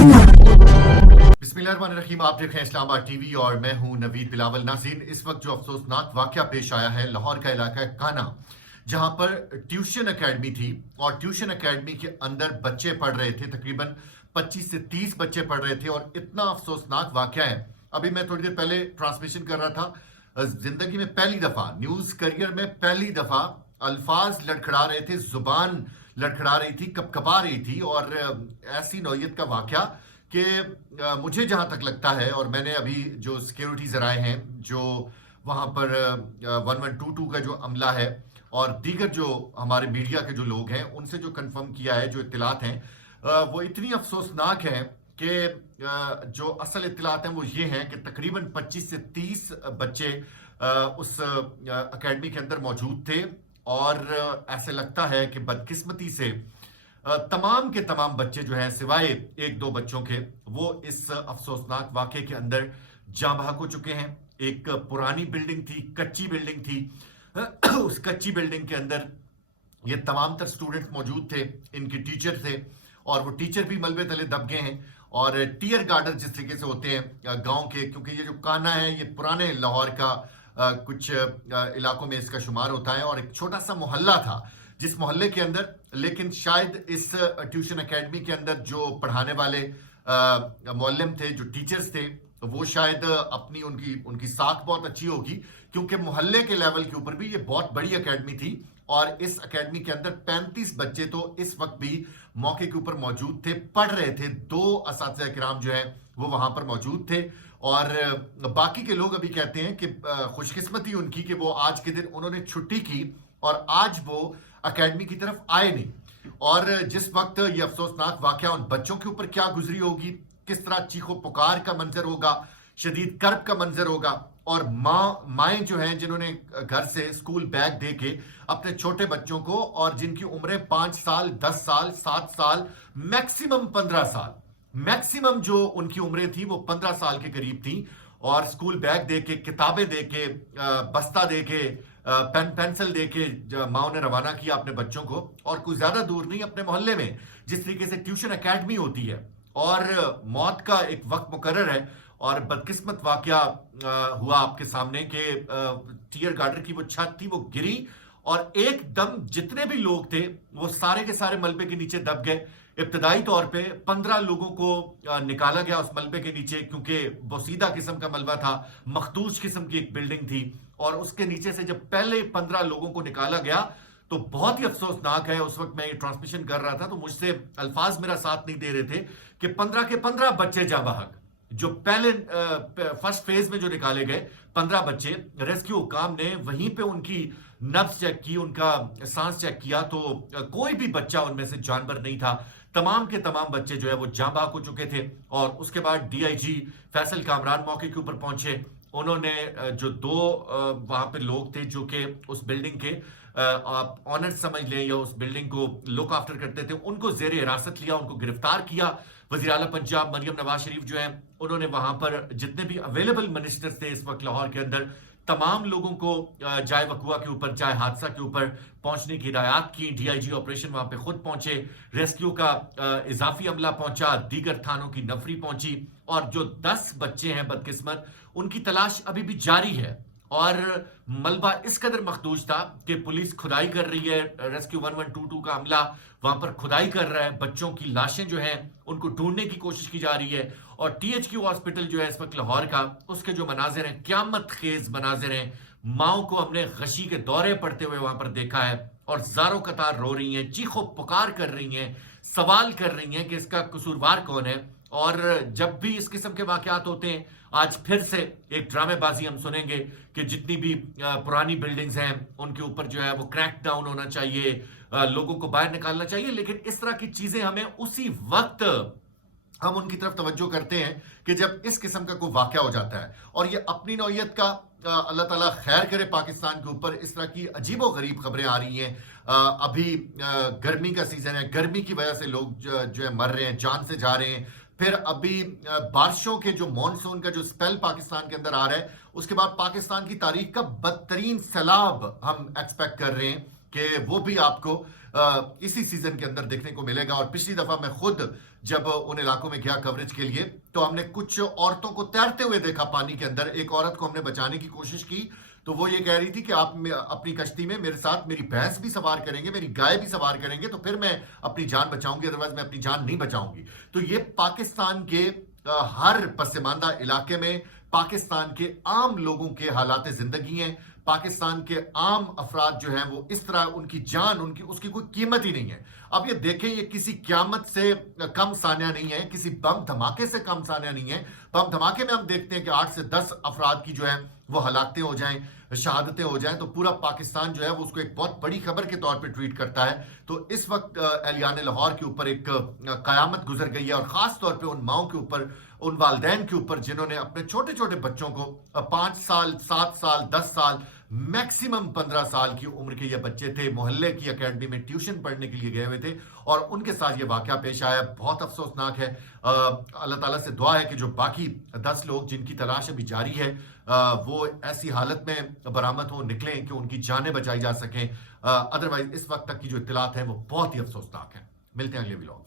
बिस्मिल्लाहिर्रहमानिर्रहीम। आप देख रहे हैं इस्लामाबाद टीवी और मैं हूं नवीद बिलावल। नाज़रीन, इस वक्त जो अफसोसनाक वाकया पेश आया है लाहौर का इलाका काना, जहां पर ट्यूशन एकेडमी थी और ट्यूशन एकेडमी के अंदर बच्चे पढ़ रहे थे। तकरीबन 25 से 30 बच्चे पढ़ रहे थे और इतना अफसोसनाक वाकया है। अभी मैं थोड़ी देर पहले ट्रांसमिशन कर रहा था, जिंदगी में पहली दफा, न्यूज करियर में पहली दफा अल्फाज लड़खड़ा रहे थे, जुबान लड़खड़ा रही थी, कपकपा रही थी। और ऐसी नौयत का वाकया कि मुझे जहां तक लगता है, और मैंने अभी जो सिक्योरिटी जराए हैं, जो वहां पर 1122 का जो अमला है और दीगर जो हमारे मीडिया के जो लोग हैं, उनसे जो कंफर्म किया है, जो इत्तलात हैं, वो इतनी अफसोसनाक हैं कि जो असल इत्तलात हैं वो ये हैं कि तकरीबन 25 से 30 बच्चे उस अकेडमी के अंदर मौजूद थे। और ऐसे लगता है कि बदकिस्मती से तमाम के तमाम बच्चे जो हैं, सिवाय एक दो बच्चों के, वो इस अफसोसनाक वाकये के अंदर जाँ बहक हो चुके हैं। एक पुरानी बिल्डिंग थी, कच्ची बिल्डिंग थी। उस कच्ची बिल्डिंग के अंदर ये तमाम तर स्टूडेंट्स मौजूद थे, इनके टीचर थे, और वो टीचर भी मलबे तले दब गए हैं। और टीयर गार्डन जिस तरीके से होते हैं गांव के, क्योंकि ये जो काना है ये पुराने लाहौर का कुछ इलाकों में इसका शुमार होता है, और एक छोटा सा मोहल्ला था जिस मोहल्ले के अंदर, लेकिन शायद इस ट्यूशन एकेडमी के अंदर जो पढ़ाने वाले मौलम थे, जो टीचर्स थे, वो शायद अपनी उनकी साख बहुत अच्छी होगी, क्योंकि मोहल्ले के लेवल के ऊपर भी ये बहुत बड़ी एकेडमी थी। और इस एकेडमी के अंदर 35 बच्चे तो इस वक्त भी मौके के ऊपर मौजूद थे, पढ़ रहे थे। 2 असातिज़ा किराम जो है वो वहां पर मौजूद थे। और बाकी के लोग अभी कहते हैं कि खुशकिस्मती उनकी कि वो आज के दिन उन्होंने छुट्टी की और आज वो एकेडमी की तरफ आए नहीं। और जिस वक्त ये अफसोसनाक वाकया उन बच्चों के ऊपर क्या गुजरी होगी, किस तरह चीखो पुकार का मंजर होगा, शदीद कर्ब का मंजर होगा, और माएँ जो हैं जिन्होंने घर से स्कूल बैग दे के अपने छोटे बच्चों को, और जिनकी उम्रें 5 साल, 10 साल, 7 साल, मैक्सिमम 15 साल, मैक्सिमम जो उनकी उम्रें थी वो 15 साल के करीब थी, और स्कूल बैग दे के, किताबें दे के, बस्ता दे के, पेंसिल दे के माओ ने रवाना किया अपने बच्चों को। और कुछ ज्यादा दूर नहीं, अपने मोहल्ले में जिस तरीके से ट्यूशन एकेडमी होती है, और मौत का एक वक्त मुकर्रर है, और बदकिस्मत वाकया हुआ आपके सामने कि टीयर गार्डन की वो छत थी, वो गिरी, और एकदम जितने भी लोग थे वो सारे के सारे मलबे के नीचे दब गए। इब्तदाई तौर पे 15 लोगों को निकाला गया उस मलबे के नीचे, क्योंकि बोसीदा किस्म का मलबा था, मखदूज किस्म की एक बिल्डिंग थी। और उसके नीचे से जब पहले 15 लोगों को निकाला गया तो बहुत ही अफसोसनाक है, उस वक्त मैं ये ट्रांसमिशन कर रहा था तो मुझसे अल्फाज मेरा साथ नहीं दे रहे थे कि 15 के 15 बच्चे जाँ बहक, जो पहले फर्स्ट फेज में जो निकाले गए 15 बच्चे, रेस्क्यू हुकाम ने वहीं पे उनकी नब्ज चेक की, उनका सांस चेक किया, तो कोई भी बच्चा उनमें से जानवर नहीं था। तमाम के तमाम बच्चे जो है वो जाँ बहक हो चुके थे। और उसके बाद डीआईजी फैसल कामरान मौके के ऊपर पहुंचे। उन्होंने जो 2 वहां पे लोग थे जो कि उस बिल्डिंग के आप ऑनर समझ लें या उस बिल्डिंग को लुक आफ्टर करते थे, उनको जेर हिरासत लिया, उनको गिरफ्तार किया। वज़ीर आला पंजाब मरियम नवाज शरीफ जो है, उन्होंने वहां पर जितने भी अवेलेबल मिनिस्टर्स थे इस वक्त लाहौर के अंदर, तमाम लोगों को जाए वकुआ के ऊपर, जाए हादसा के ऊपर पहुंचने की हिदायत की। डीआईजी ऑपरेशन वहां पे खुद पहुंचे, रेस्क्यू का इजाफी अमला पहुंचा, दीगर थानों की नफरी पहुंची, और जो 10 बच्चे हैं बदकिस्मत, उनकी तलाश अभी भी जारी है। और मलबा इस कदर मखदूज था कि पुलिस खुदाई कर रही है, रेस्क्यू 1122 का अमला वहां पर खुदाई कर रहा है, बच्चों की लाशें जो हैं उनको ढूंढने की कोशिश की जा रही है। और टीएचक्यू हॉस्पिटल जो है इस वक्त लाहौर का, उसके जो मनाजिर हैं, क्यामत खेज मनाजिर हैं। माओ को हमने गशी के दौरे पड़ते हुए वहां पर देखा है, और जारों कतार रो रही हैं, चीखो पुकार कर रही हैं, सवाल कर रही हैं कि इसका कसूरवार कौन है। और जब भी इस किस्म के वाकयात होते हैं, आज फिर से एक ड्रामेबाजी हम सुनेंगे कि जितनी भी पुरानी बिल्डिंग्स हैं उनके ऊपर जो है वो क्रैक डाउन होना चाहिए, लोगों को बाहर निकालना चाहिए। लेकिन इस तरह की चीजें हमें उसी वक्त हम उनकी तरफ तवज्जो करते हैं कि जब इस किस्म का कोई वाकया हो जाता है। और ये अपनी नौयत का, अल्लाह ताला खैर करे पाकिस्तान के ऊपर, इस तरह की अजीबो गरीब खबरें आ रही हैं। अभी गर्मी का सीजन है, गर्मी की वजह से लोग जो है मर रहे हैं, जान से जा रहे हैं। फिर अभी बारिशों के जो मॉनसून का जो स्पेल पाकिस्तान के अंदर आ रहा है, उसके बाद पाकिस्तान की तारीख का बदतरीन सैलाब हम एक्सपेक्ट कर रहे हैं कि वो भी आपको इसी सीजन के अंदर देखने को मिलेगा। और पिछली दफा मैं खुद जब उन इलाकों में गया कवरेज के लिए, तो हमने कुछ औरतों को तैरते हुए देखा पानी के अंदर। एक औरत को हमने बचाने की कोशिश की, तो वो ये कह रही थी कि आप अपनी कश्ती में मेरे साथ मेरी भैंस भी सवार करेंगे, मेरी गाय भी सवार करेंगे, तो फिर मैं अपनी जान बचाऊंगी, अदरवाइज मैं अपनी जान नहीं बचाऊंगी। तो ये पाकिस्तान के हर पसमानदा इलाके में पाकिस्तान के आम लोगों के हालात जिंदगी हैं। पाकिस्तान के आम अफराद जो हैं वो इस तरह, उनकी जान, उनकी उसकी कोई कीमत ही नहीं है। अब ये देखें, ये किसी क़यामत से कम सानिया नहीं है, किसी बम धमाके से कम सानिया नहीं है। बम धमाके में हम देखते हैं कि 8 से 10 अफराद की जो है वो हलाकतें हो जाएं, शहादतें हो जाएं, तो पूरा पाकिस्तान जो है वो उसको एक बहुत बड़ी खबर के तौर पे ट्रीट करता है। तो इस वक्त एहलियान लाहौर के ऊपर एक कयामत गुजर गई है, और ख़ास तौर पे उन माओं के ऊपर, उन वालदैन के ऊपर जिन्होंने अपने छोटे छोटे बच्चों को 5 साल, 7 साल, 10 साल, मैक्सिमम 15 साल की उम्र के ये बच्चे थे, मोहल्ले की एकेडमी में ट्यूशन पढ़ने के लिए गए हुए थे, और उनके साथ ये वाकया पेश आया। बहुत अफसोसनाक है। अल्लाह ताला से दुआ है कि जो बाकी 10 लोग जिनकी तलाश अभी जारी है, वो ऐसी हालत में बरामद हो, निकलें कि उनकी जानें बचाई जा सकें। अदरवाइज इस वक्त तक की जो इत्तलात हैं वो बहुत ही अफसोसनाक है। मिलते हैं अगले व्लॉग।